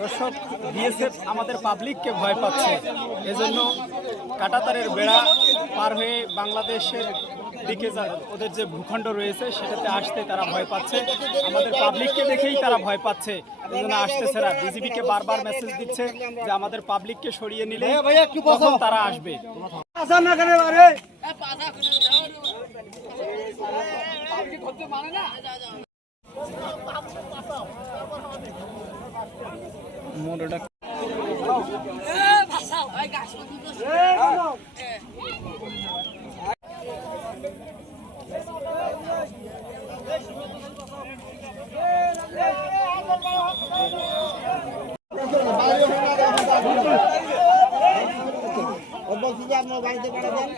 দর্শক, বিএসএফ আমাদের পাবলিককে ভয় পাচ্ছে, এজন্য কাঁটাতারের বেড়া পার হয়ে বাংলাদেশের দিকে ওদের যে ভূখণ্ড রয়েছে সেটাতে আসতে তারা ভয় পাচ্ছে। আমাদের পাবলিককে দেখেই তারা ভয় পাচ্ছে, এজন্য আসতেছে না। বিজিবিকে বারবার মেসেজ দিচ্ছে যে আমাদের পাবলিককে সরিয়ে নিলে তখন তারা আসবে। মোটরটা বলছি যে আপনার বাড়িতে পাঠাবেন।